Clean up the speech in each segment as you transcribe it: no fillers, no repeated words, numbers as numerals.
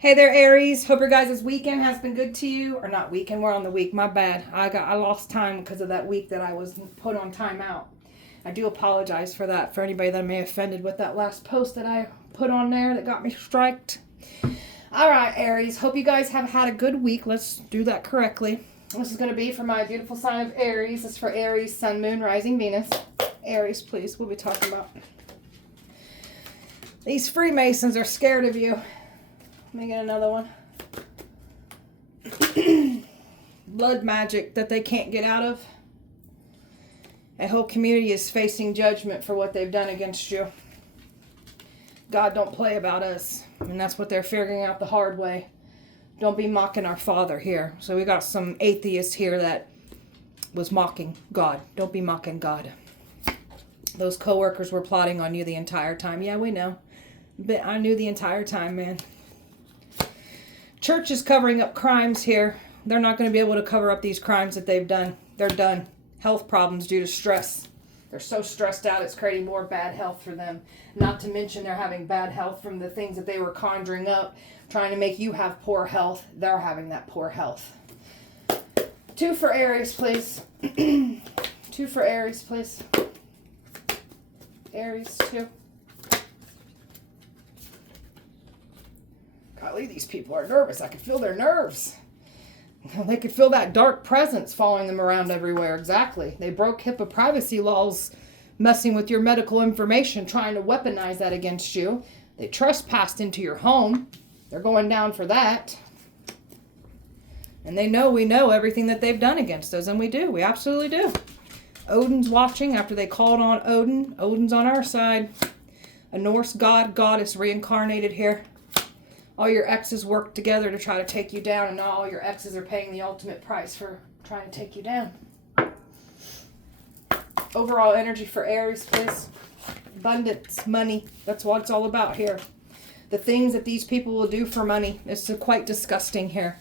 Hey there, Aries. Hope your guys' weekend has been good to you. Or not weekend, we're on the week. My bad. I lost time because of that week that I was put on timeout. I do apologize for that, for anybody that I may have offended with that last post that I put on there that got me striked. Alright, Aries. Hope you guys have had a good week. Let's do that correctly. This is going to be for my beautiful sign of Aries. This is for Aries, Sun, Moon, Rising, Venus. Aries, please. We'll be talking about. These Freemasons are scared of you. Let me get another one. Blood magic that they can't get out of. A whole community is facing judgment for what they've done against you. God don't play about us. And that's what they're figuring out the hard way. Don't be mocking our Father here. So we got some atheists here that was mocking God. Don't be mocking God. Those co-workers were plotting on you the entire time. Yeah, we know. But I knew the entire time, man. Church is covering up crimes here. They're not going to be able to cover up these crimes that they've done. They're done. Health problems due to stress. They're so stressed out, it's creating more bad health for them. Not to mention they're having bad health from the things that they were conjuring up, trying to make you have poor health. They're having that poor health. 2 for Aries, please. 2 for Aries, please. Aries, 2. Golly, these people are nervous. I could feel their nerves. They could feel that dark presence following them around everywhere. Exactly. They broke HIPAA privacy laws, messing with your medical information, trying to weaponize that against you. They trespassed into your home. They're going down for that. And they know we know everything that they've done against us, and we do. We absolutely do. Odin's watching after they called on Odin. Odin's on our side. A Norse god, goddess reincarnated here. All your exes work together to try to take you down, and now all your exes are paying the ultimate price for trying to take you down. Overall energy for Aries, please. Abundance, money. That's what it's all about here. The things that these people will do for money is quite disgusting here.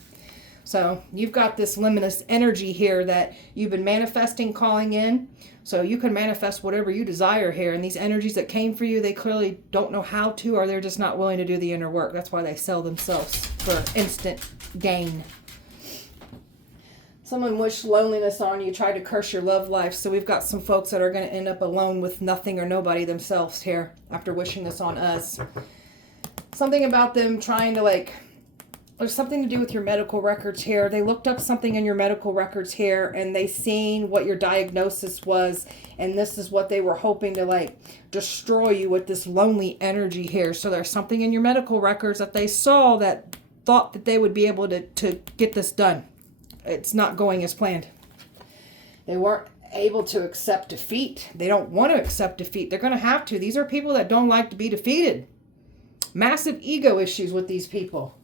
So you've got this limitless energy here that you've been manifesting, calling in. So you can manifest whatever you desire here. And these energies that came for you, they clearly don't know how to, or they're just not willing to do the inner work. That's why they sell themselves for instant gain. Someone wished loneliness on you, tried to curse your love life. So we've got some folks that are going to end up alone with nothing or nobody themselves here after wishing this on us. Something about them trying to there's something to do with your medical records here. They looked up something in your medical records here, and they seen what your diagnosis was, and this is what they were hoping to destroy you with this lonely energy here. So there's something in your medical records that they saw that thought that they would be able to get this done. It's not going as planned. They weren't able to accept defeat. They don't want to accept defeat. They're going to have to. These are people that don't like to be defeated. Massive ego issues with these people.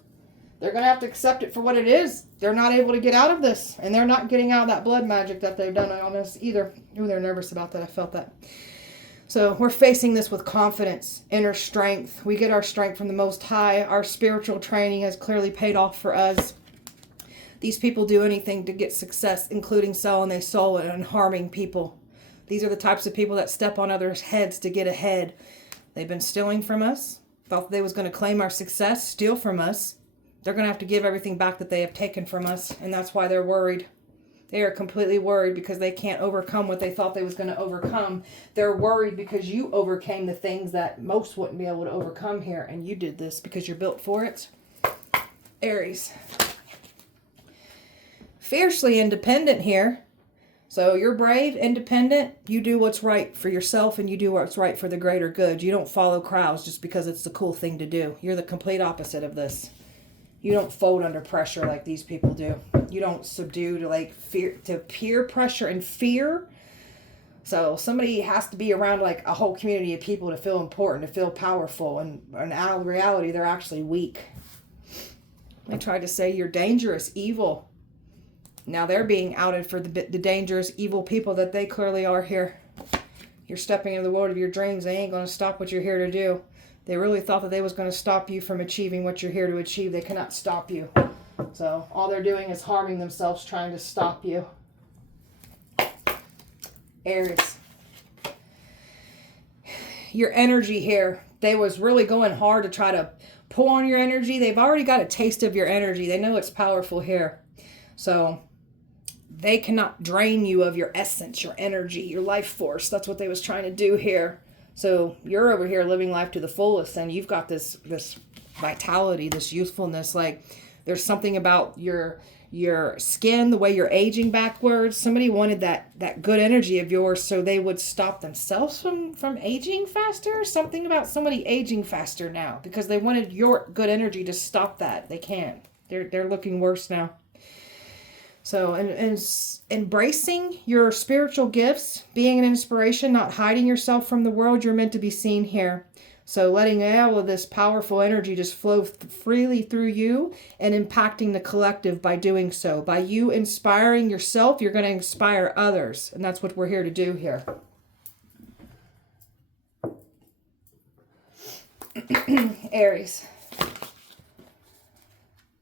They're going to have to accept it for what it is. They're not able to get out of this. And they're not getting out of that blood magic that they've done on us either. Ooh, they're nervous about that. I felt that. So we're facing this with confidence, inner strength. We get our strength from the Most High. Our spiritual training has clearly paid off for us. These people do anything to get success, including selling their soul and harming people. These are the types of people that step on others' heads to get ahead. They've been stealing from us. Thought they was going to claim our success, steal from us. They're going to have to give everything back that they have taken from us, and that's why they're worried. They are completely worried because they can't overcome what they thought they was going to overcome. They're worried because you overcame the things that most wouldn't be able to overcome here, and you did this because you're built for it. Aries. Fiercely independent here. So you're brave, independent. You do what's right for yourself, and you do what's right for the greater good. You don't follow crowds just because it's the cool thing to do. You're the complete opposite of this. You don't fold under pressure like these people do. You don't subdue to peer pressure and fear. So somebody has to be around a whole community of people to feel important, to feel powerful. And in reality, they're actually weak. They tried to say you're dangerous, evil. Now they're being outed for the dangerous, evil people that they clearly are here. You're stepping into the world of your dreams. They ain't going to stop what you're here to do. They really thought that they was going to stop you from achieving what you're here to achieve. They cannot stop you. So all they're doing is harming themselves, trying to stop you. Aries. Your energy here. They was really going hard to try to pull on your energy. They've already got a taste of your energy. They know it's powerful here. So they cannot drain you of your essence, your energy, your life force. That's what they was trying to do here. So you're over here living life to the fullest, and you've got this vitality, this youthfulness. Like, there's something about your skin, the way you're aging backwards. Somebody wanted that good energy of yours so they would stop themselves from aging faster. Something about somebody aging faster now because they wanted your good energy to stop that. They can't. They're looking worse now. So, and embracing your spiritual gifts, being an inspiration, not hiding yourself from the world, you're meant to be seen here. So letting all of this powerful energy just flow freely through you and impacting the collective by doing so. By you inspiring yourself, you're going to inspire others. And that's what we're here to do here. Aries.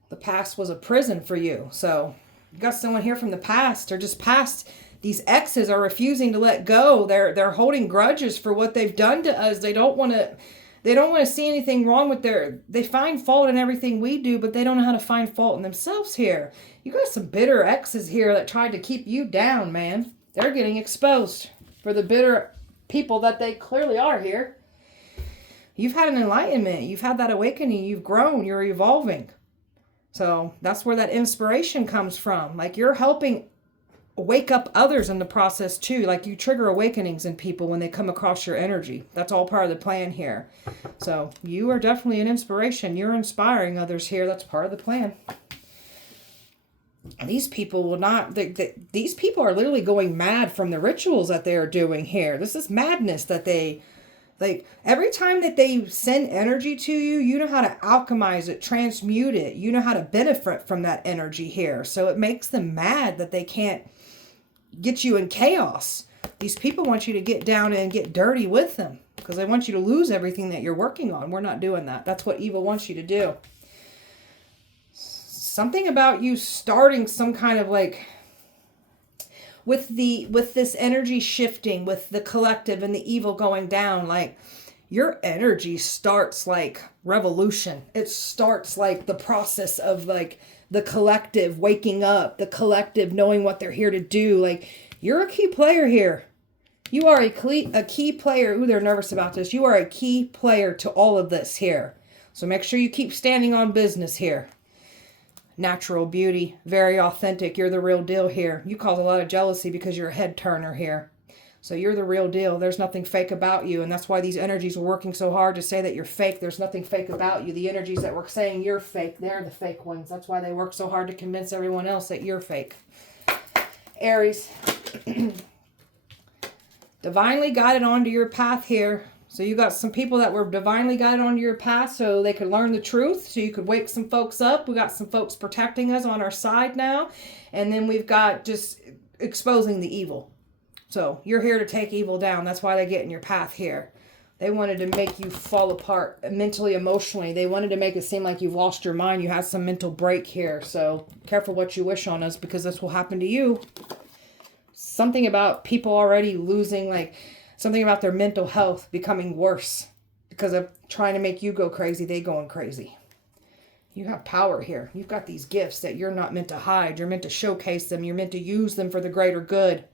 The past was a prison for you. So you got someone here from the past or just past. These exes are refusing to let go. They're holding grudges for what they've done to us. They don't want to see anything wrong with they find fault in everything we do, but they don't know how to find fault in themselves here. You got some bitter exes here that tried to keep you down, man. They're getting exposed for the bitter people that they clearly are here. You've had an enlightenment. You've had that awakening. You've grown. You're evolving. So that's where that inspiration comes from. Like, you're helping wake up others in the process too. Like, you trigger awakenings in people when they come across your energy. That's all part of the plan here. So you are definitely an inspiration. You're inspiring others here. That's part of the plan. These people will not, these people are literally going mad from the rituals that they are doing here. This is madness that they, like, every time that they send energy to you, you know how to alchemize it, transmute it. You know how to benefit from that energy here. So it makes them mad that they can't get you in chaos. These people want you to get down and get dirty with them because they want you to lose everything that you're working on. We're not doing that. That's what evil wants you to do. Something about you starting some kind of like, with this energy shifting, with the collective and the evil going down, like, your energy starts like revolution. It starts like the process of like the collective waking up, the collective knowing what they're here to do. Like, you're a key player here. You are a key player. Ooh, they're nervous about this. You are a key player to all of this here. So make sure you keep standing on business here. Natural beauty, very authentic. You're the real deal here. You cause a lot of jealousy because you're a head turner here. So you're the real deal. There's nothing fake about you. And that's why these energies are working so hard to say that you're fake. There's nothing fake about you. The energies that were saying you're fake, they're the fake ones. That's why they work so hard to convince everyone else that you're fake. Aries. Divinely guided onto your path here. So you got some people that were divinely guided onto your path so they could learn the truth. So you could wake some folks up. We got some folks protecting us on our side now. And then we've got just exposing the evil. So you're here to take evil down. That's why they get in your path here. They wanted to make you fall apart mentally, emotionally. They wanted to make it seem like you've lost your mind. You had some mental break here. So careful what you wish on us because this will happen to you. Something about people already losing, like something about their mental health becoming worse because of trying to make you go crazy. They going crazy. You have power here. You've got these gifts that you're not meant to hide. You're meant to showcase them. You're meant to use them for the greater good.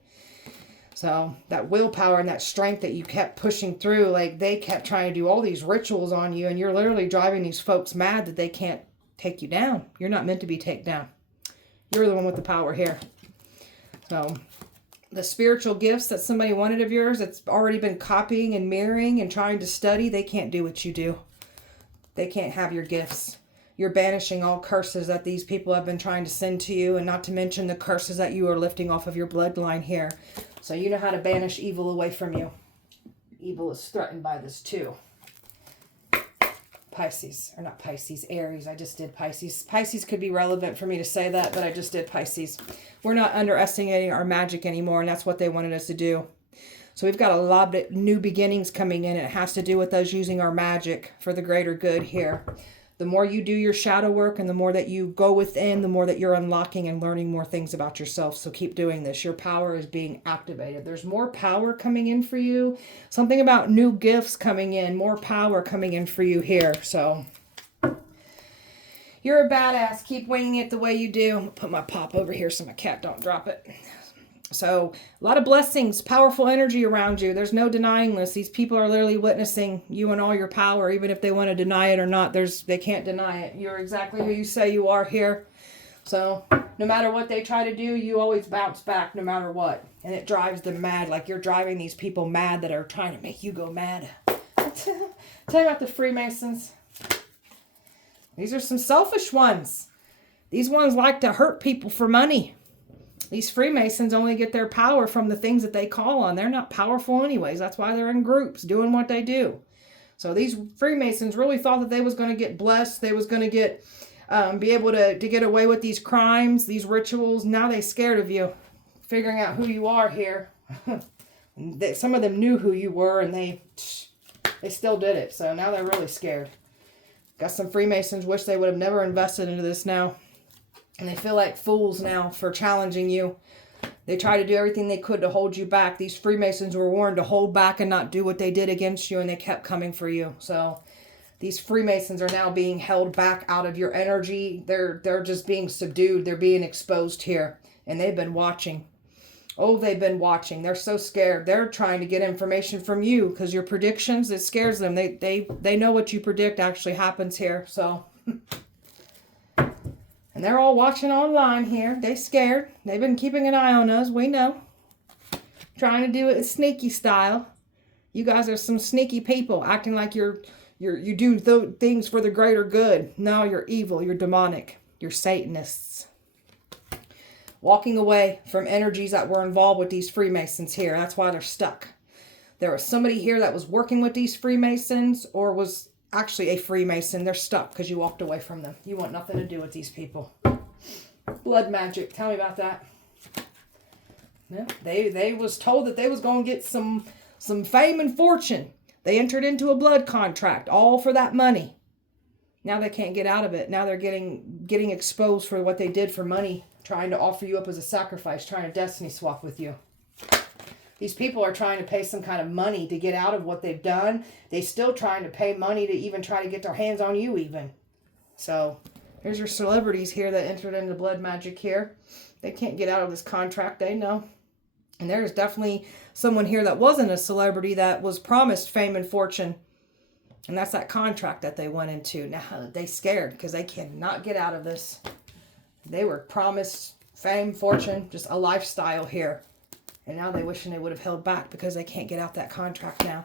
So that willpower and that strength that you kept pushing through, like they kept trying to do all these rituals on you and you're literally driving these folks mad that they can't take you down. You're not meant to be taken down. You're the one with the power here. So the spiritual gifts that somebody wanted of yours that's already been copying and mirroring and trying to study, they can't do what you do. They can't have your gifts. You're banishing all curses that these people have been trying to send to you, and not to mention the curses that you are lifting off of your bloodline here. So you know how to banish evil away from you. Evil is threatened by this too. Pisces, or not Pisces, Aries. I just did Pisces. Pisces could be relevant for me to say that, but I just did Pisces. We're not underestimating our magic anymore, and that's what they wanted us to do. So we've got a lot of new beginnings coming in. It has to do with us using our magic for the greater good here. The more you do your shadow work and the more that you go within, the more that you're unlocking and learning more things about yourself. So keep doing this. Your power is being activated. There's more power coming in for you. Something about new gifts coming in, more power coming in for you here. So You're a badass. Keep winging it the way you do. I'm gonna put my pop over here so my cat don't drop it. So a lot of blessings, powerful energy around you. There's no denying this. These people are literally witnessing you and all your power. Even if they want to deny it or not, they can't deny it. You're exactly who you say you are here. So no matter what they try to do, you always bounce back no matter what. And it drives them mad, like you're driving these people mad that are trying to make you go mad. Tell you about the Freemasons. These are some selfish ones. These ones like to hurt people for money. These Freemasons only get their power from the things that they call on. They're not powerful anyways. That's why they're in groups doing what they do. So these Freemasons really thought that they was going to get blessed. They was going to get be able to get away with these crimes, these rituals. Now they scared of you, figuring out who you are here. Some of them knew who you were, and they still did it. So now they're really scared. Got some Freemasons wish they would have never invested into this now. And they feel like fools now for challenging you. They try to do everything they could to hold you back. These Freemasons were warned to hold back and not do what they did against you, and they kept coming for you. So these Freemasons are now being held back out of your energy. They're just being subdued. They're being exposed here. And they've been watching. Oh, they've been watching. They're so scared. They're trying to get information from you because your predictions, it scares them. They know what you predict actually happens here. So, and they're all watching online here. They scared. They've been keeping an eye on us. We know. Trying to do it in sneaky style. You guys are some sneaky people acting like you do things for the greater good. No, you're evil. You're demonic. You're Satanists. Walking away from energies that were involved with these Freemasons here. That's why they're stuck. There was somebody here that was working with these Freemasons or was actually a Freemason. They're stuck because you walked away from them. You want nothing to do with these people. Blood magic. Tell me about that. Yeah, they was told that they was going to get some fame and fortune. They entered into a blood contract, all for that money. Now they can't get out of it. Now they're getting exposed for what they did for money, trying to offer you up as a sacrifice, trying to destiny swap with you. These people are trying to pay some kind of money to get out of what they've done. They still trying to pay money to even try to get their hands on you even. So here's your celebrities here that entered into blood magic here. They can't get out of this contract, they know. And there's definitely someone here that wasn't a celebrity that was promised fame and fortune. And that's that contract that they went into. Now they scared because they cannot get out of this. They were promised fame, fortune, just a lifestyle here. And now they wishing they would have held back because they can't get out that contract now.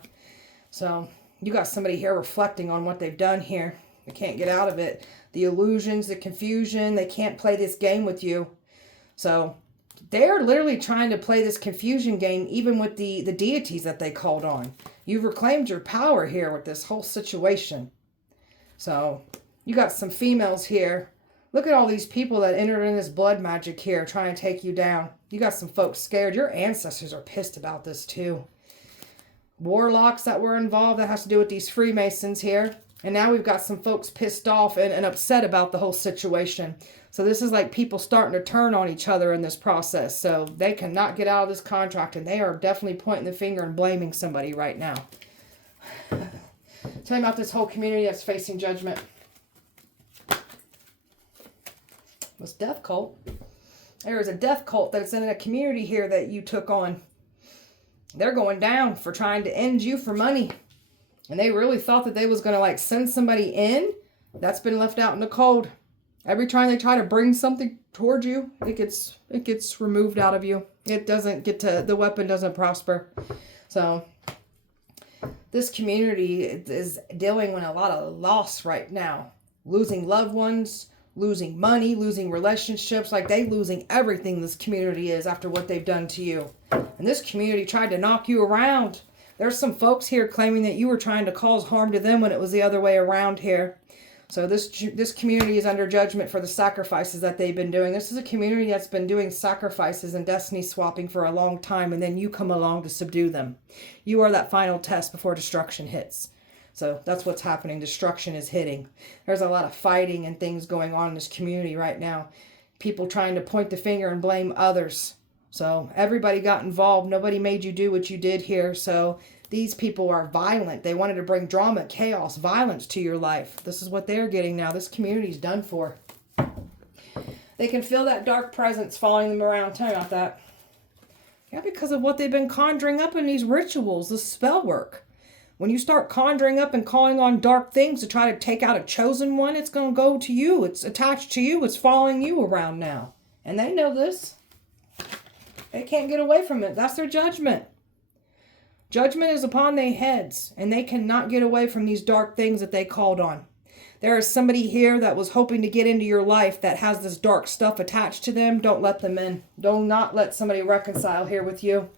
So you got somebody here reflecting on what they've done here. They can't get out of it. The illusions, the confusion, they can't play this game with you. So they're literally trying to play this confusion game even with the deities that they called on. You've reclaimed your power here with this whole situation. So you got some females here. Look at all these people that entered in this blood magic here trying to take you down. You got some folks scared. Your ancestors are pissed about this too. Warlocks that were involved. That has to do with these Freemasons here. And now we've got some folks pissed off and upset about the whole situation. So this is like people starting to turn on each other in this process. So they cannot get out of this contract. And they are definitely pointing the finger and blaming somebody right now. Tell me about this whole community that's facing judgment. Was death cult. There is a death cult that's in a community here that you took on. They're going down for trying to end you for money. And they really thought that they was going to like send somebody in. That's been left out in the cold. Every time they try to bring something toward you, it gets removed out of you. It doesn't get to, the weapon doesn't prosper. So this community is dealing with a lot of loss right now. Losing loved ones, losing money, losing relationships, like they losing everything this community is after what they've done to you. And this community tried to knock you around. There's some folks here claiming that you were trying to cause harm to them when it was the other way around here. So this community is under judgment for the sacrifices that they've been doing. This is a community that's been doing sacrifices and destiny swapping for a long time, and then you come along to subdue them. You are that final test before destruction hits. So that's what's happening. Destruction is hitting. There's a lot of fighting and things going on in this community right now. People trying to point the finger and blame others. So everybody got involved. Nobody made you do what you did here. So These people are violent. They wanted to bring drama, chaos, violence to your life. This is what they're getting now. This community's done for. They can feel that dark presence following them around. Tell me about that. Yeah, because of what they've been conjuring up in these rituals, this spell work. When you start conjuring up and calling on dark things to try to take out a chosen one, it's going to go to you. It's attached to you. It's following you around now. And they know this. They can't get away from it. That's their judgment. Judgment is upon their heads, and they cannot get away from these dark things that they called on. There is somebody here that was hoping to get into your life that has this dark stuff attached to them. Don't let them in. Do not let somebody reconcile here with you.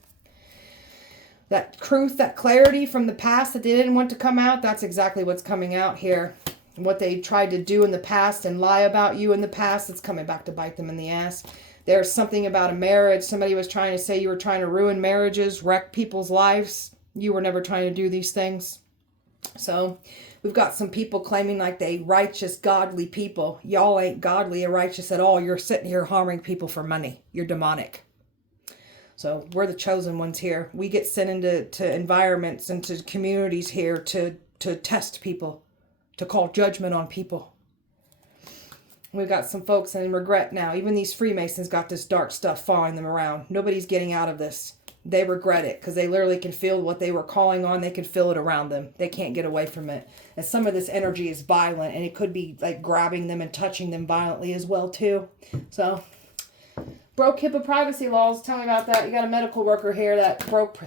That truth, that clarity from the past that they didn't want to come out, that's exactly what's coming out here. What they tried to do in the past and lie about you in the past, it's coming back to bite them in the ass. There's something about a marriage. Somebody was trying to say you were trying to ruin marriages, wreck people's lives. You were never trying to do these things. So we've got some people claiming like they righteous, godly people. Y'all ain't godly or righteous at all. You're sitting here harming people for money. You're demonic. So we're the chosen ones here. We get sent into environments, into communities here to test people, to call judgment on people. We've got some folks in regret now. Even these Freemasons got this dark stuff following them around. Nobody's getting out of this. They regret it because they literally can feel what they were calling on. They can feel it around them. They can't get away from it. And some of this energy is violent, and it could be like grabbing them and touching them violently as well too. So broke HIPAA privacy laws. Tell me about that. You got a medical worker here that broke,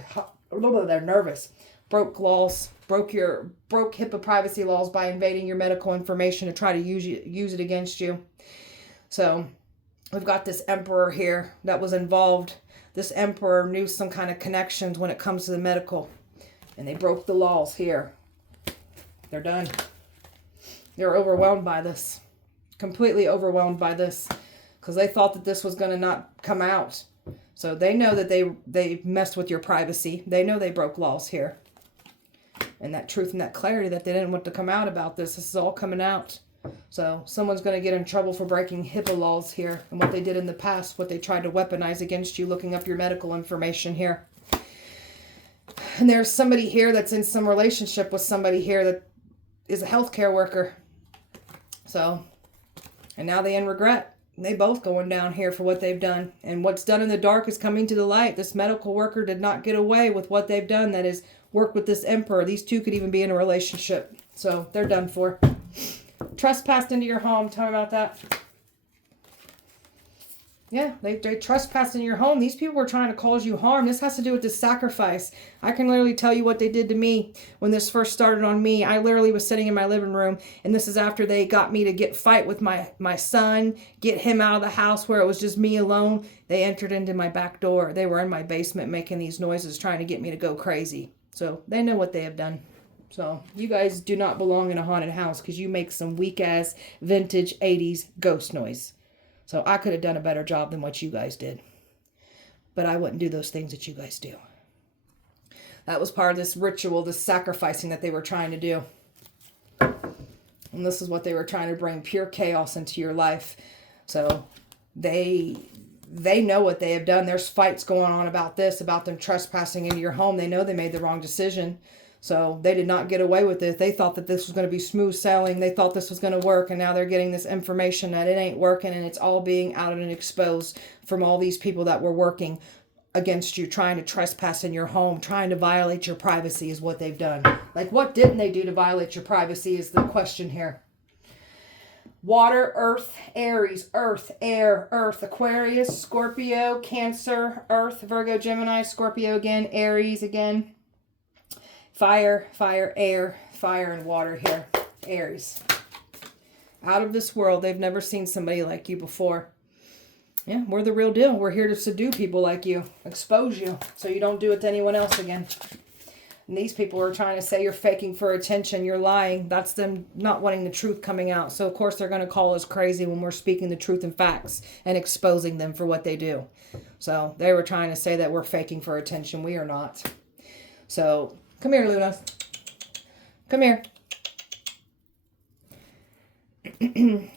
they're nervous. Broke laws, broke HIPAA privacy laws by invading your medical information to try to use it against you. So we've got this emperor here that was involved. This emperor knew some kind of connections when it comes to the medical. And they broke the laws here. They're done. They're overwhelmed by this. Completely overwhelmed by this. Because they thought that this was going to not come out. So they know that they messed with your privacy. They know they broke laws here. And that truth and that clarity that they didn't want to come out about this is all coming out. So someone's going to get in trouble for breaking HIPAA laws here. And what they did in the past, what they tried to weaponize against you, looking up your medical information here. And there's somebody here that's in some relationship with somebody here that is a healthcare worker. So, and now they in regret. They both going down here for what they've done. And what's done in the dark is coming to the light. This medical worker did not get away with what they've done. That is, work with this emperor. These two could even be in a relationship. So they're done for. Trespassed into your home. Tell me about that. Yeah, they trespassed in your home. These people were trying to cause you harm. This has to do with the sacrifice. I can literally tell you what they did to me when this first started on me. I literally was sitting in my living room, and this is after they got me to fight with my son, get him out of the house where it was just me alone. They entered into my back door. They were in my basement making these noises, trying to get me to go crazy. So they know what they have done. So you guys do not belong in a haunted house because you make some weak-ass vintage 80s ghost noise. So I could have done a better job than what you guys did. But I wouldn't do those things that you guys do. That was part of this ritual, this sacrificing that they were trying to do. And this is what they were trying to bring, pure chaos into your life. So they know what they have done. There's fights going on about this, about them trespassing into your home. They know they made the wrong decision. So they did not get away with it. They thought that this was going to be smooth sailing. They thought this was going to work. And now they're getting this information that it ain't working. And it's all being outed and exposed from all these people that were working against you, trying to trespass in your home, trying to violate your privacy is what they've done. Like, what didn't they do to violate your privacy is the question here. Water, earth, Aries, earth, air, earth, Aquarius, Scorpio, Cancer, earth, Virgo, Gemini, Scorpio again, Aries again. Fire, fire, air, fire, and water here. Aries. Out of this world. They've never seen somebody like you before. Yeah, we're the real deal. We're here to subdue people like you. Expose you so you don't do it to anyone else again. And these people are trying to say you're faking for attention. You're lying. That's them not wanting the truth coming out. So, of course, they're going to call us crazy when we're speaking the truth and facts and exposing them for what they do. So, they were trying to say that we're faking for attention. We are not. So, come here, Luna. Come here.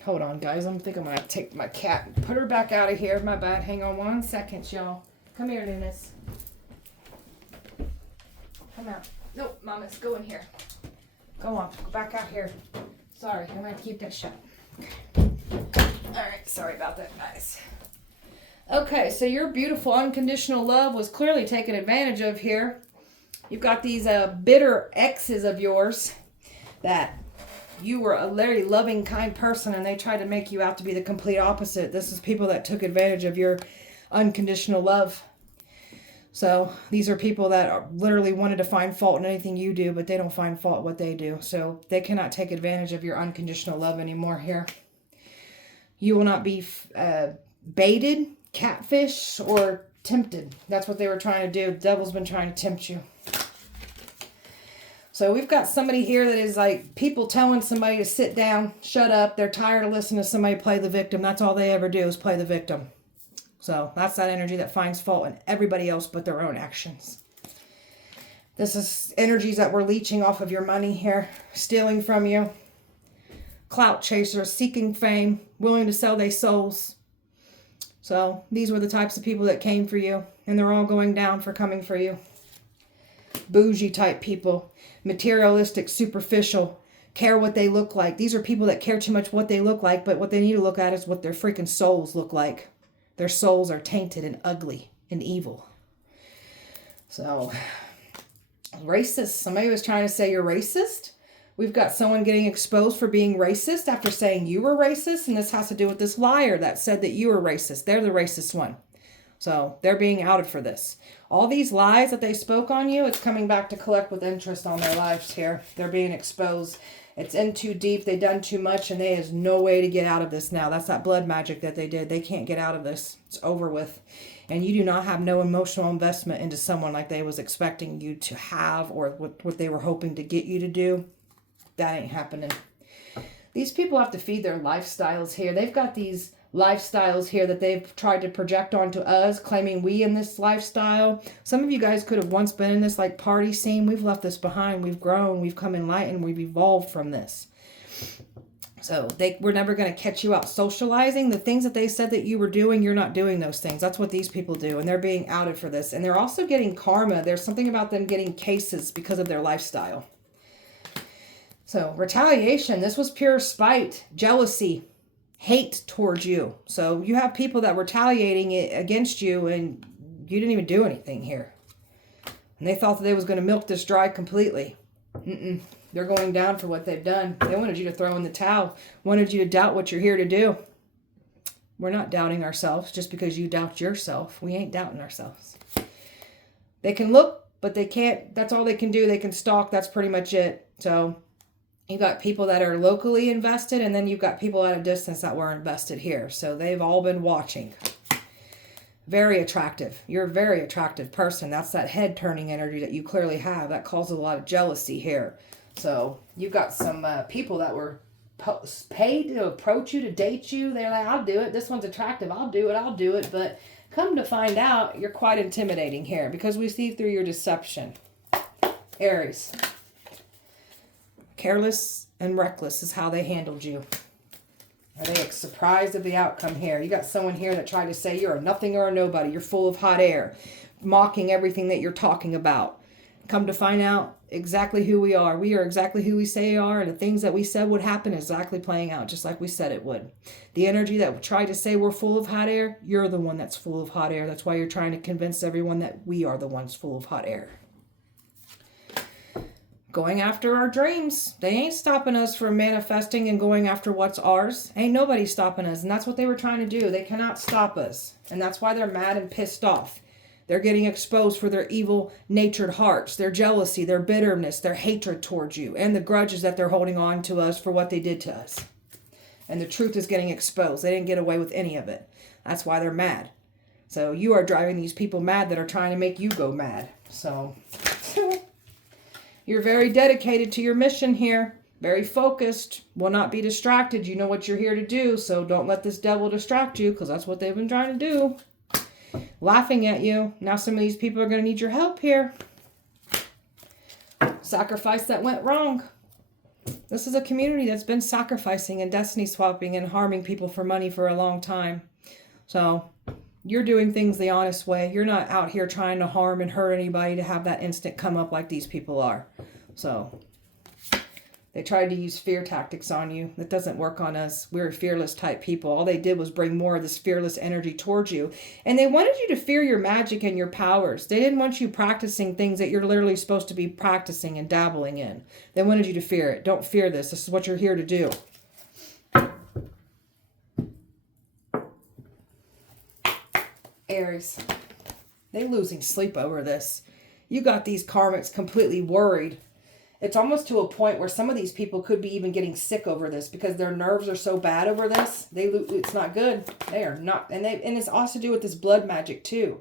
Hold on, guys. I think I'm going to take my cat and put her back out of here. My bad. Hang on 1 second, y'all. Come here, Lunas. Come out. Nope, Mamas, go in here. Go on, go back out here. Sorry, I'm going to keep that shut. Alright, sorry about that, guys. Okay, so your beautiful unconditional love was clearly taken advantage of here. You've got these bitter exes of yours that you were a very loving, kind person, and they tried to make you out to be the complete opposite. This is people that took advantage of your unconditional love. So these are people that literally wanted to find fault in anything you do, but they don't find fault in what they do. So they cannot take advantage of your unconditional love anymore here. You will not be baited, catfish, or tempted. That's what they were trying to do. The devil's been trying to tempt you. So we've got somebody here that is like people telling somebody to sit down, shut up. They're tired of listening to somebody play the victim. That's all they ever do is play the victim. So that's that energy that finds fault in everybody else but their own actions. This is energies that we're leeching off of your money here, stealing from you. Clout chasers, seeking fame, willing to sell their souls. So these were the types of people that came for you, and they're all going down for coming for you. Bougie type people, materialistic, superficial, care what they look like. These are people that care too much what they look like, but what they need to look at is what their freaking souls look like. Their souls are tainted and ugly and evil. So, racist. Somebody was trying to say you're racist. We've got someone getting exposed for being racist after saying you were racist, and this has to do with this liar that said that you were racist. They're the racist one. So, they're being outed for this. All these lies that they spoke on you, it's coming back to collect with interest on their lives here. They're being exposed. It's in too deep. They done too much, and there is no way to get out of this now. That's that blood magic that they did. They can't get out of this. It's over with. And you do not have no emotional investment into someone like they was expecting you to have, or what they were hoping to get you to do. That ain't happening. These people have to feed their lifestyles here. They've got these lifestyles here that they've tried to project onto us, claiming we in this lifestyle. Some of you guys could have once been in this like party scene. We've left this behind. We've grown. We've come enlightened. We've evolved from this. So we're never going to catch you out socializing. The things that they said that you were doing, you're not doing those things. That's what these people do. And they're being outed for this. And they're also getting karma. There's something about them getting cases because of their lifestyle. So retaliation. This was pure spite, jealousy, hate towards you. So you have people that were retaliating against you, and you didn't even do anything here. And they thought that they was going to milk this dry completely. They're going down for what they've done. They wanted you to throw in the towel. Wanted you to doubt what you're here to do. We're not doubting ourselves just because you doubt yourself. We ain't doubting ourselves. They can look, but they can't. That's all they can do. They can stalk. That's pretty much it. So you got people that are locally invested, and then you've got people at a distance that were invested here. So they've all been watching. Very attractive. You're a very attractive person. That's that head-turning energy that you clearly have. That causes a lot of jealousy here. So you've got some people that were paid to approach you, to date you. They're like, I'll do it. This one's attractive. I'll do it. But come to find out, you're quite intimidating here because we see through your deception. Aries. Careless and reckless is how they handled you. Are they surprised of the outcome here? You got someone here that tried to say you're a nothing or a nobody. You're full of hot air. Mocking everything that you're talking about. Come to find out exactly who we are. We are exactly who we say we are, and the things that we said would happen is exactly playing out just like we said it would. The energy that tried to say we're full of hot air, you're the one that's full of hot air. That's why you're trying to convince everyone that we are the ones full of hot air. Going after our dreams. They ain't stopping us from manifesting and going after what's ours. Ain't nobody stopping us. And that's what they were trying to do. They cannot stop us. And that's why they're mad and pissed off. They're getting exposed for their evil-natured hearts, their jealousy, their bitterness, their hatred towards you, and the grudges that they're holding on to us for what they did to us. And the truth is getting exposed. They didn't get away with any of it. That's why they're mad. So you are driving these people mad that are trying to make you go mad. So you're very dedicated to your mission here. Very focused. Will not be distracted. You know what you're here to do. So don't let this devil distract you, because that's what they've been trying to do. Laughing at you. Now some of these people are going to need your help here. Sacrifice that went wrong. This is a community that's been sacrificing and destiny swapping and harming people for money for a long time. So You're doing things the honest way. You're not out here trying to harm and hurt anybody to have that instant come up like these people are. So they tried to use fear tactics on you. That doesn't work on us. We're fearless type people. All they did was bring more of this fearless energy towards you. And they wanted you to fear your magic and your powers. They didn't want you practicing things that you're literally supposed to be practicing and dabbling in. They wanted you to fear it. Don't fear this. This is what you're here to do. Aries, they're losing sleep over this. You got these karmics completely worried. It's almost to a point where some of these people could be even getting sick over this because their nerves are so bad over this. It's not good. They are not. And it's also to do with this blood magic too.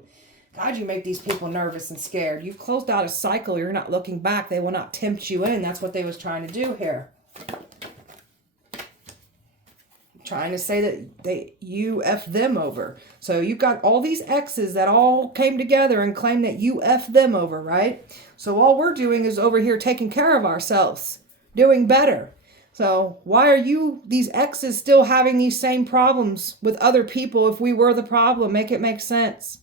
God, you make these people nervous and scared. You've closed out a cycle. You're not looking back. They will not tempt you in. That's what they was trying to do here. Trying to say that you F them over. So you got all these exes that all came together and claimed that you F them over, right? So all we're doing is over here taking care of ourselves, doing better. So why are these exes, still having these same problems with other people if we were the problem? Make it make sense.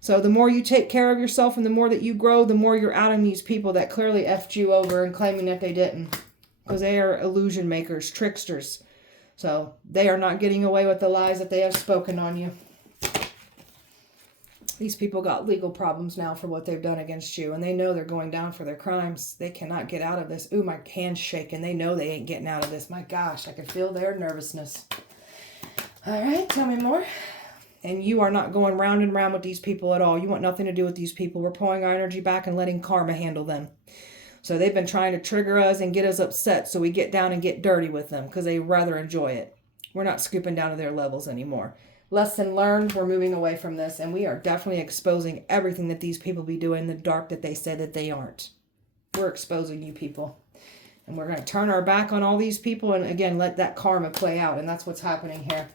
So the more you take care of yourself and the more that you grow, the more you're out of these people that clearly F'd you over and claiming that they didn't. Because they are illusion makers, tricksters. So they are not getting away with the lies that they have spoken on you. These people got legal problems now for what they've done against you. And they know they're going down for their crimes. They cannot get out of this. Ooh, my hand's shaking. They know they ain't getting out of this. My gosh, I can feel their nervousness. All right, tell me more. And you are not going round and round with these people at all. You want nothing to do with these people. We're pulling our energy back and letting karma handle them. So they've been trying to trigger us and get us upset so we get down and get dirty with them because they rather enjoy it. We're not scooping down to their levels anymore. Lesson learned, we're moving away from this, and we are definitely exposing everything that these people be doing in the dark that they say that they aren't. We're exposing you people. And we're going to turn our back on all these people and, again, let that karma play out, and that's what's happening here.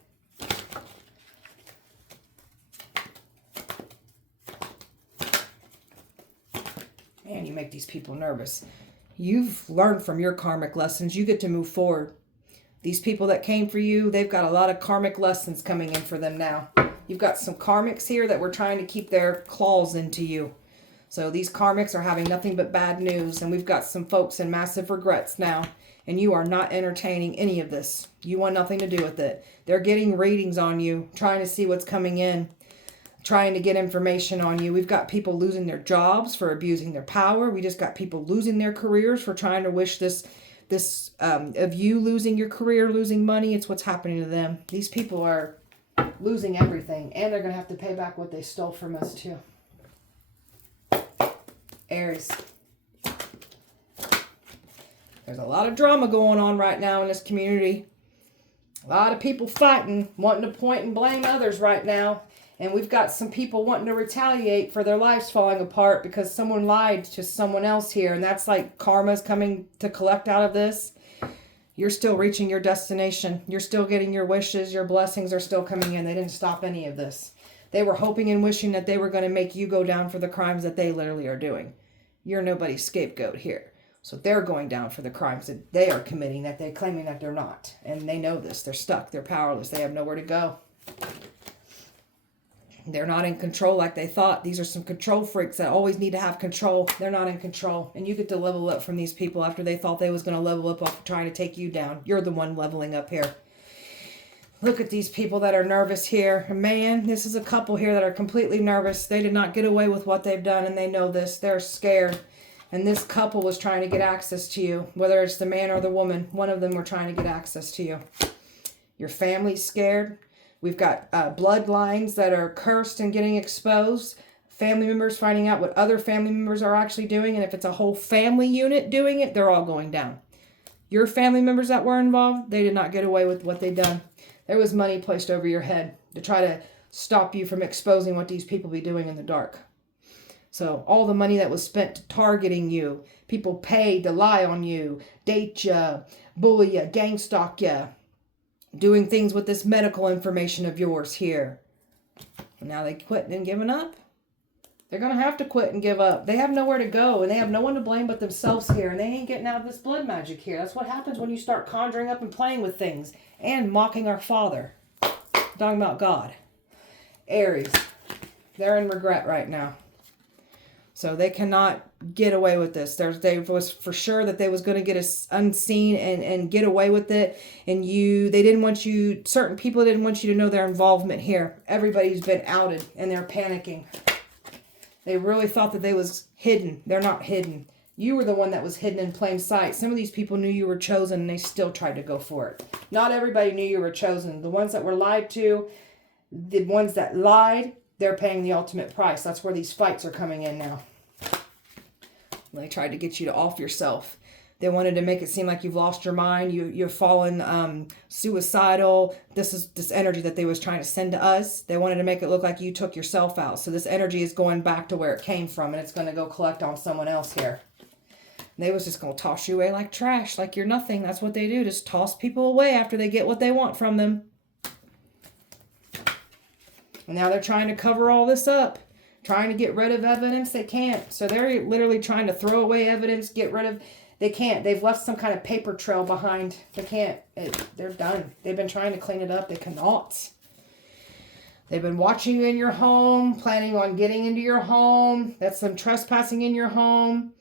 Man, you make these people nervous. You've learned from your karmic lessons. You get to move forward. These people that came for you, they've got a lot of karmic lessons coming in for them now. You've got some karmics here that were trying to keep their claws into you. So these karmics are having nothing but bad news. And we've got some folks in massive regrets now. And you are not entertaining any of this. You want nothing to do with it. They're getting readings on you, trying to see what's coming in. Trying to get information on you. We've got people losing their jobs for abusing their power. We just got people losing their careers for trying to wish this of you losing your career, losing money. It's what's happening to them. These people are losing everything, and they're going to have to pay back what they stole from us too. Aries. There's a lot of drama going on right now in this community. A lot of people fighting, wanting to point and blame others right now. And we've got some people wanting to retaliate for their lives falling apart because someone lied to someone else here. And that's like karma's coming to collect out of this. You're still reaching your destination. You're still getting your wishes. Your blessings are still coming in. They didn't stop any of this. They were hoping and wishing that they were going to make you go down for the crimes that they literally are doing. You're nobody's scapegoat here. So they're going down for the crimes that they are committing that they're claiming that they're not. And they know this. They're stuck. They're powerless. They have nowhere to go. They're not in control like they thought. These are some control freaks that always need to have control. They're not in control. And you get to level up from these people after they thought they was going to level up off trying to take you down. You're the one leveling up here. Look at these people that are nervous here. Man, this is a couple here that are completely nervous. They did not get away with what they've done, and they know this. They're scared. And this couple was trying to get access to you. Whether it's the man or the woman, one of them were trying to get access to you. Your family's scared. We've got bloodlines that are cursed and getting exposed. Family members finding out what other family members are actually doing. And if it's a whole family unit doing it, they're all going down. Your family members that were involved, they did not get away with what they done. There was money placed over your head to try to stop you from exposing what these people be doing in the dark. So all the money that was spent targeting you, people paid to lie on you, date you, bully you, gang stalk you. Doing things with this medical information of yours here. And now they quit and given up. They're going to have to quit and give up. They have nowhere to go, and they have no one to blame but themselves here, and they ain't getting out of this blood magic here. That's what happens when you start conjuring up and playing with things and mocking our Father. I'm talking about God. Aries. They're in regret right now. So they cannot get away with this. They was for sure that they was going to get us unseen and get away with it. And they didn't want you, certain people didn't want you to know their involvement here. Everybody's been outed and they're panicking. They really thought that they was hidden. They're not hidden. You were the one that was hidden in plain sight. Some of these people knew you were chosen and they still tried to go for it. Not everybody knew you were chosen. The ones that were lied to, the ones that lied, they're paying the ultimate price. That's where these fights are coming in now. They tried to get you to off yourself. They wanted to make it seem like you've lost your mind. You're fallen suicidal. This is this energy that they was trying to send to us. They wanted to make it look like you took yourself out. So this energy is going back to where it came from, and it's going to go collect on someone else here. They was just going to toss you away like trash, like you're nothing. That's what they do. Just toss people away after they get what they want from them. And now they're trying to cover all this up. Trying to get rid of evidence. They can't. So they're literally trying to throw away evidence, get rid of... They can't. They've left some kind of paper trail behind. They can't. They're done. They've been trying to clean it up. They cannot. They've been watching you in your home, planning on getting into your home. That's them trespassing in your home.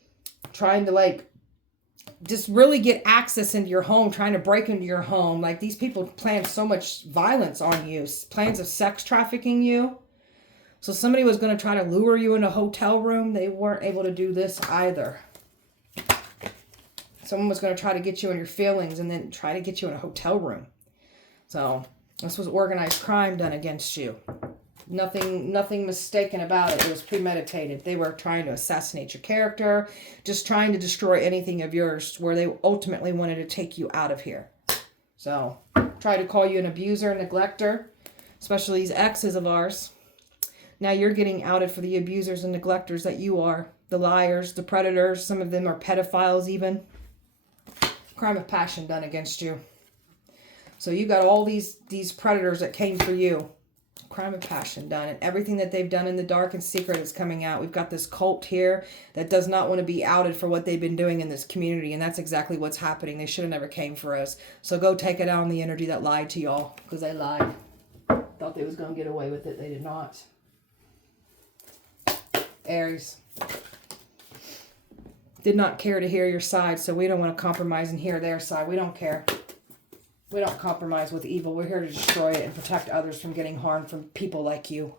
Trying to, like, just really get access into your home, trying to break into your home. Like, these people planned so much violence on you. Plans of sex trafficking you. So somebody was going to try to lure you in a hotel room. They weren't able to do this either. Someone was going to try to get you in your feelings and then try to get you in a hotel room. So this was organized crime done against you. Nothing mistaken about it. It was premeditated. They were trying to assassinate your character, just trying to destroy anything of yours where they ultimately wanted to take you out of here. So try to call you an abuser, neglector, especially these exes of ours. Now you're getting outed for the abusers and neglectors that you are. The liars, the predators, some of them are pedophiles even. Crime of passion done against you. So you got all these predators that came for you. Crime of passion done. And everything that they've done in the dark and secret is coming out. We've got this cult here that does not want to be outed for what they've been doing in this community. And that's exactly what's happening. They should have never came for us. So go take it out on the energy that lied to y'all. Because they lied. Thought they was going to get away with it. They did not. Aries. Did not care to hear your side, so we don't want to compromise and hear their side. We don't care. We don't compromise with evil. We're here to destroy it and protect others from getting harmed from people like you.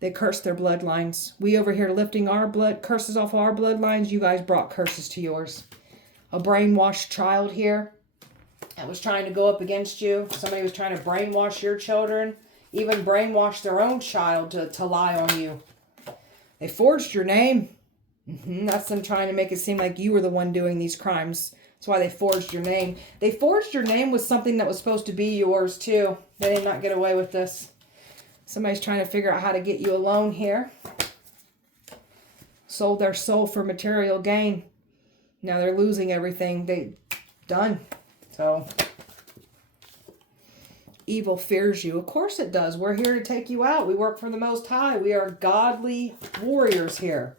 They cursed their bloodlines. We over here lifting our blood, curses off our bloodlines. You guys brought curses to yours. A brainwashed child here that was trying to go up against you. Somebody was trying to brainwash your children. Even brainwash their own child to lie on you. They forged your name. That's them trying to make it seem like you were the one doing these crimes. That's why they forged your name. They forged your name with something that was supposed to be yours too. They did not get away with this. Somebody's trying to figure out how to get you alone here. Sold their soul for material gain. Now they're losing everything. They done. So evil fears you. Of course it does. We're here to take you out. We work for the Most High. We are godly warriors here.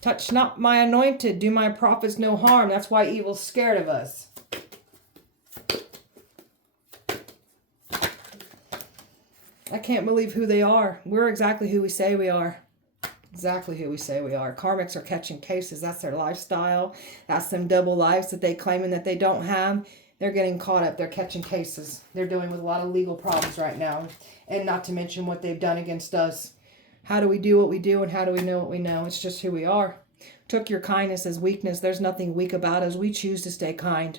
Touch not my anointed, do my prophets no harm. That's why evil's scared of us. I can't believe who they are. We're exactly who we say we are. Exactly who we say we are. Karmics are catching cases. That's their lifestyle. That's them double lives that they claim and that they don't have. They're getting caught up. They're catching cases. They're dealing with a lot of legal problems right now. And not to mention what they've done against us. How do we do what we do and how do we know what we know? It's just who we are. Took your kindness as weakness. There's nothing weak about us. We choose to stay kind.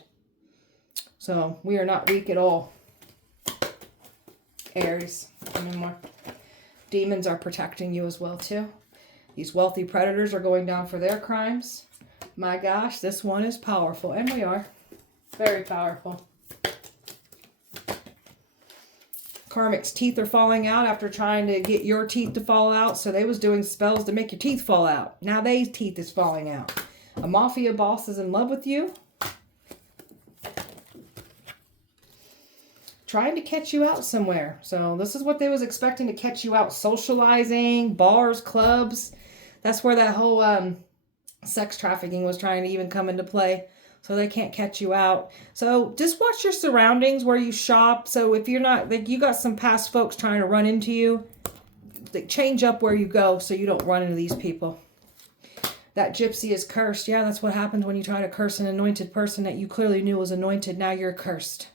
So we are not weak at all. Aries. Any more? Demons are protecting you as well too. These wealthy predators are going down for their crimes. My gosh, this one is powerful. And we are. Very powerful. Karmic's teeth are falling out after trying to get your teeth to fall out. So they was doing spells to make your teeth fall out. Now their teeth is falling out. A mafia boss is in love with you. Trying to catch you out somewhere. So this is what they was expecting to catch you out. Socializing, bars, clubs. That's where that whole sex trafficking was trying to even come into play. So they can't catch you out. So just watch your surroundings where you shop. So if you're not, like you got some past folks trying to run into you, change up where you go so you don't run into these people. That gypsy is cursed. Yeah, that's what happens when you try to curse an anointed person that you clearly knew was anointed. Now you're cursed.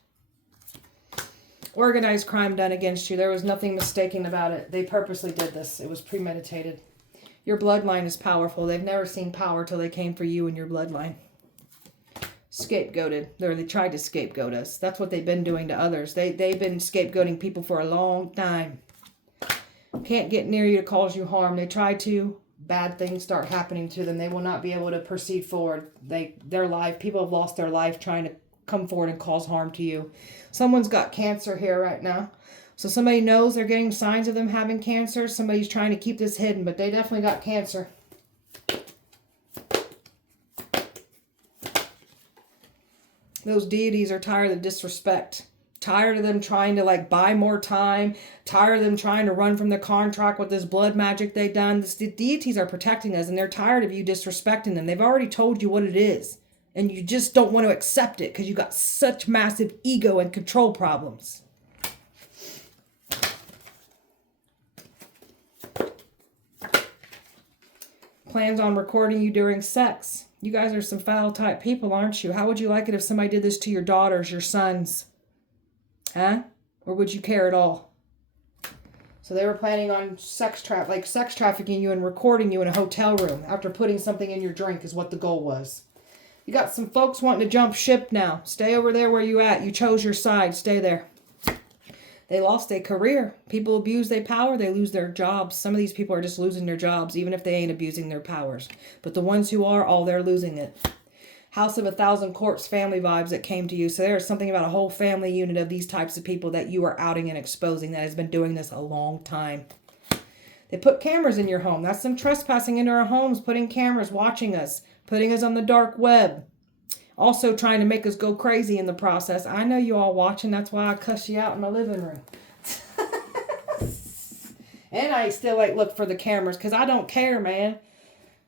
Organized crime done against you. There was nothing mistaken about it. They purposely did this. It was premeditated. Your bloodline is powerful. They've never seen power till they came for you and your bloodline. Scapegoated. They tried to scapegoat us. That's what they've been doing to others. They've been scapegoating people for a long time. Can't get near you to cause you harm. They try to. Bad things start happening to them. They will not be able to proceed forward. Their life, people have lost their life trying to come forward and cause harm to you. Someone's got cancer here right now. So somebody knows they're getting signs of them having cancer. Somebody's trying to keep this hidden, but they definitely got cancer. Those deities are tired of the disrespect. Tired of them trying to like buy more time. Tired of them trying to run from the contract with this blood magic they've done. The deities are protecting us and they're tired of you disrespecting them. They've already told you what it is. And you just don't want to accept it because you got such massive ego and control problems. Plans on recording you during sex. You guys are some foul type people, aren't you? How would you like it if somebody did this to your daughters, your sons? Huh? Or would you care at all? So they were planning on sex trafficking you and recording you in a hotel room after putting something in your drink is what the goal was. You got some folks wanting to jump ship now. Stay over there where you at. You chose your side. Stay there. They lost their career. People abuse their power. They lose their jobs. Some of these people are just losing their jobs, even if they ain't abusing their powers. But the ones who are, they're losing it. House of 1,000 Corpse family vibes that came to you. So there's something about a whole family unit of these types of people that you are outing and exposing that has been doing this a long time. They put cameras in your home. That's them trespassing into our homes, putting cameras, watching us, putting us on the dark web. Also trying to make us go crazy in the process. I know you all watching. That's why I cuss you out in my living room. And I still look for the cameras because I don't care, man.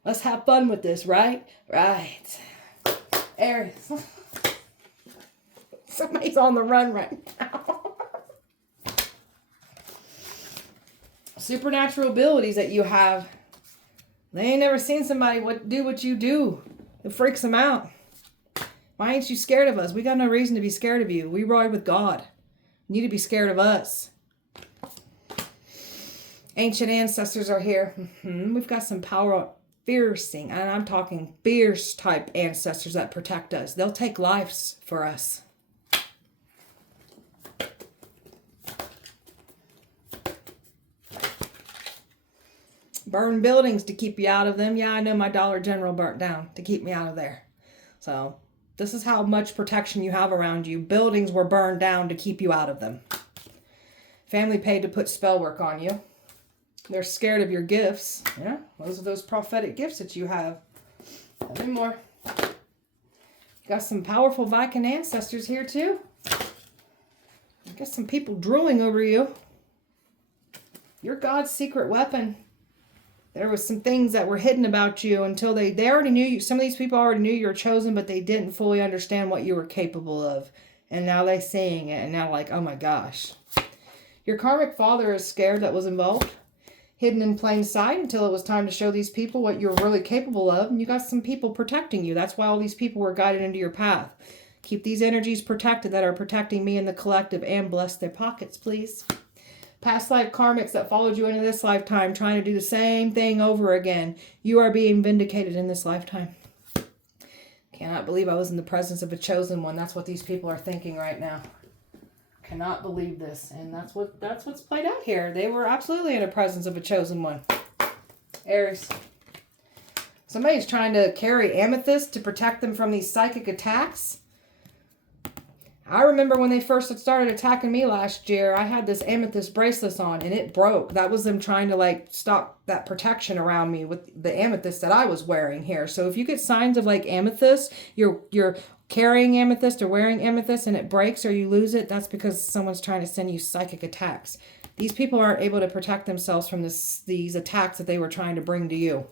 Let's have fun with this, right? Right. Aries. Somebody's on the run right now. Supernatural abilities that you have. They ain't never seen somebody do what you do. It freaks them out. Why ain't you scared of us? We got no reason to be scared of you. We ride with God. You need to be scared of us. Ancient ancestors are here. We've got some power, fiercing, and I'm talking fierce type ancestors that protect us. They'll take lives for us. Burn buildings to keep you out of them. Yeah, I know my Dollar General burnt down to keep me out of there. So this is how much protection you have around you. Buildings were burned down to keep you out of them. Family paid to put spell work on you. They're scared of your gifts. Yeah, those are those prophetic gifts that you have. Tell me more. Got some powerful Viking ancestors here too. Got some people drooling over you. You're God's secret weapon. There was some things that were hidden about you until they already knew you. Some of these people already knew you were chosen, but they didn't fully understand what you were capable of. And now they're seeing it, and now like, oh my gosh. Your karmic father is scared that was involved. Hidden in plain sight until it was time to show these people what you're really capable of. And you got some people protecting you. That's why all these people were guided into your path. Keep these energies protected that are protecting me and the collective, and bless their pockets, please. Past life karmics that followed you into this lifetime trying to do the same thing over again. You are being vindicated in this lifetime. Cannot believe I was in the presence of a chosen one. That's what these people are thinking right now. Cannot believe this. And that's what's played out here. They were absolutely in the presence of a chosen one. Aries. Somebody's trying to carry amethyst to protect them from these psychic attacks. I remember when they first started attacking me last year, I had this amethyst bracelet on and it broke. That was them trying to stop that protection around me with the amethyst that I was wearing here. So if you get signs of amethyst, you're carrying amethyst or wearing amethyst and it breaks or you lose it, that's because someone's trying to send you psychic attacks. These people aren't able to protect themselves from these attacks that they were trying to bring to you.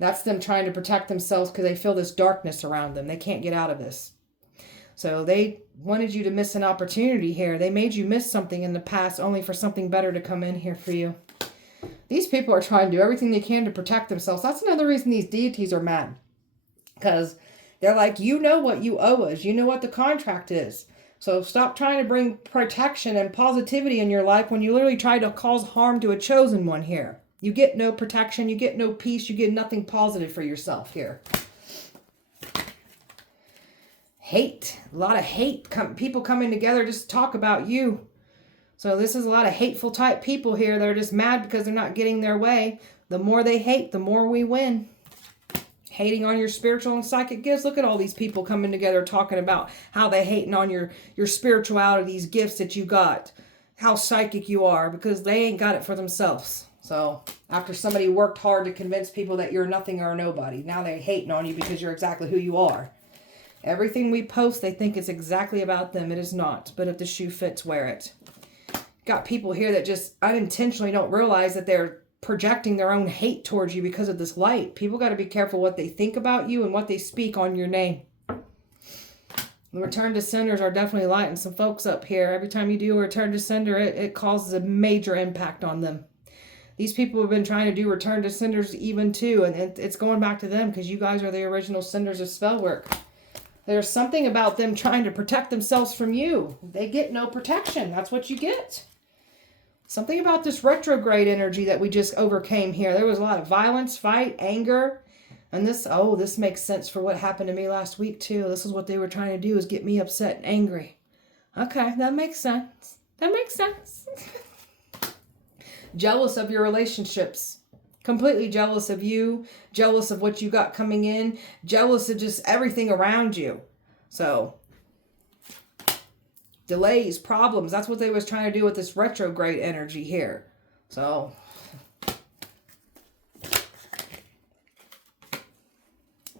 That's them trying to protect themselves because they feel this darkness around them. They can't get out of this. So they wanted you to miss an opportunity here. They made you miss something in the past only for something better to come in here for you. These people are trying to do everything they can to protect themselves. That's another reason these deities are mad. Because they're like, you know what you owe us. You know what the contract is. So stop trying to bring protection and positivity in your life when you literally try to cause harm to a chosen one here. You get no protection. You get no peace. You get nothing positive for yourself here. Hate. A lot of hate. People coming together just to talk about you. So this is a lot of hateful type people here. They're just mad because they're not getting their way. The more they hate, the more we win. Hating on your spiritual and psychic gifts. Look at all these people coming together talking about how they hating on your spirituality, these gifts that you got, how psychic you are, because they ain't got it for themselves. So after somebody worked hard to convince people that you're nothing or nobody, now they're hating on you because you're exactly who you are. Everything we post, they think it's exactly about them. It is not. But if the shoe fits, wear it. Got people here that just unintentionally don't realize that they're projecting their own hate towards you because of this light. People got to be careful what they think about you and what they speak on your name. The return to senders are definitely lighting some folks up here. Every time you do a return to sender, it causes a major impact on them. These people have been trying to do return to senders even too, and it's going back to them because you guys are the original senders of spell work. There's something about them trying to protect themselves from you. They get no protection. That's what you get. Something about this retrograde energy that we just overcame here. There was a lot of violence, fight, anger. And this makes sense for what happened to me last week too. This is what they were trying to do, is get me upset and angry. Okay, that makes sense. That makes sense. Jealous of your relationships. Completely jealous of you. Jealous of what you got coming in. Jealous of just everything around you. So delays, problems. That's what they was trying to do with this retrograde energy here. So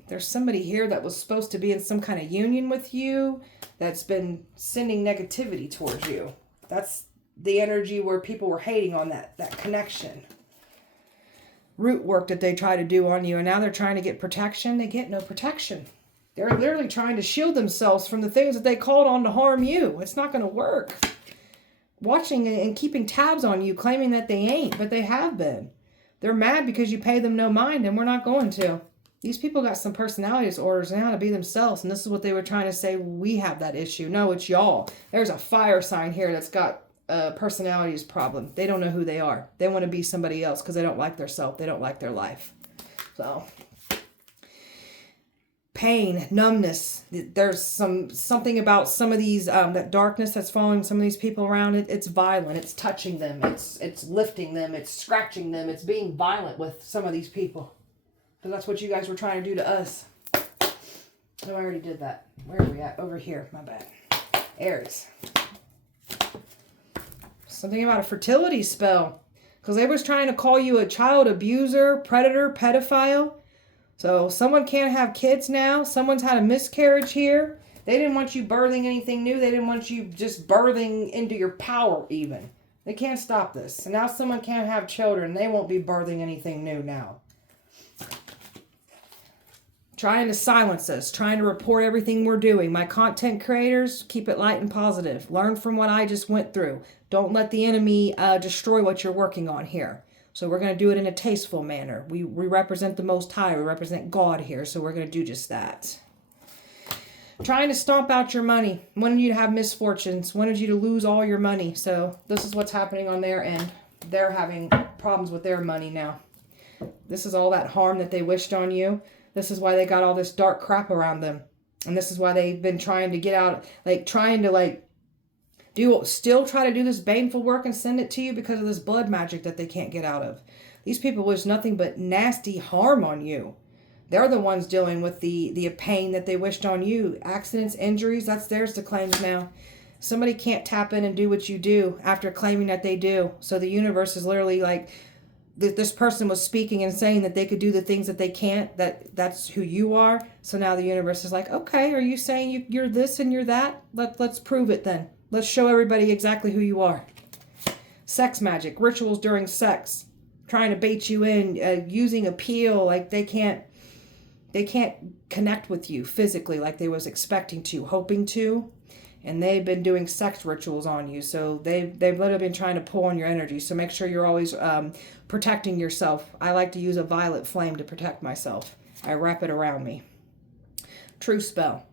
there's somebody here that was supposed to be in some kind of union with you that's been sending negativity towards you. That's the energy where people were hating on that connection. Root work that they try to do on you, and now they're trying to get protection. They get no protection. They're literally trying to shield themselves from the things that they called on to harm you. It's not going to work. Watching and keeping tabs on you, claiming that they ain't, but they have been. They're mad because you pay them no mind, and we're not going to. These people got some personality disorders now to be themselves, and this is what they were trying to say. We have that issue. No, it's y'all. There's a fire sign here that's got a personalities problem. They don't know who they are. They want to be somebody else because they don't like their self. They don't like their life. So pain, numbness. There's something about some of these, that darkness that's following some of these people around. It's violent. It's touching them. It's lifting them. It's scratching them. It's being violent with some of these people. Because that's what you guys were trying to do to us. Oh, I already did that. Where are we at? Over here. My bad. Aries. Something about a fertility spell. Because they was trying to call you a child abuser, predator, pedophile. So someone can't have kids now. Someone's had a miscarriage here. They didn't want you birthing anything new. They didn't want you just birthing into your power even. They can't stop this. And now someone can't have children. They won't be birthing anything new now. Trying to silence us. Trying to report everything we're doing. My content creators, keep it light and positive. Learn from what I just went through. Don't let the enemy destroy what you're working on here. So we're going to do it in a tasteful manner. We represent the Most High. We represent God here. So we're going to do just that. Trying to stomp out your money. Wanted you to have misfortunes. Wanted you to lose all your money. So this is what's happening on their end. They're having problems with their money now. This is all that harm that they wished on you. This is why they got all this dark crap around them. And this is why they've been trying to get out, still try to do this baneful work and send it to you because of this blood magic that they can't get out of. These people wish nothing but nasty harm on you. They're the ones dealing with the pain that they wished on you. Accidents, injuries, that's theirs to claim now. Somebody can't tap in and do what you do after claiming that they do. So the universe is literally like, this person was speaking and saying that they could do the things that they can't, that's who you are. So now the universe is like, okay, are you saying you're this and you're that? Let's prove it then. Let's show everybody exactly who you are. Sex magic, rituals during sex, trying to bait you in, using appeal, like they can't connect with you physically like they was expecting to, hoping to. And they've been doing sex rituals on you. So they've literally been trying to pull on your energy. So make sure you're always protecting yourself. I like to use a violet flame to protect myself. I wrap it around me. Truth spell.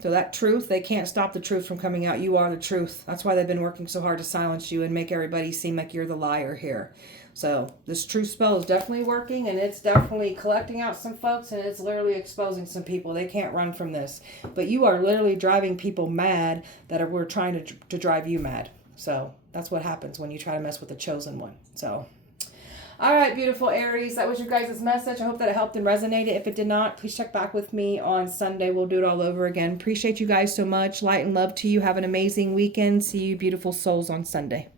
So that truth, they can't stop the truth from coming out. You are the truth. That's why they've been working so hard to silence you and make everybody seem like you're the liar here. So this truth spell is definitely working, and it's definitely collecting out some folks, and it's literally exposing some people. They can't run from this. But you are literally driving people mad that were trying to drive you mad. So that's what happens when you try to mess with the chosen one. So, all right, beautiful Aries. That was your guys' message. I hope that it helped and resonated. If it did not, please check back with me on Sunday. We'll do it all over again. Appreciate you guys so much. Light and love to you. Have an amazing weekend. See you beautiful souls on Sunday.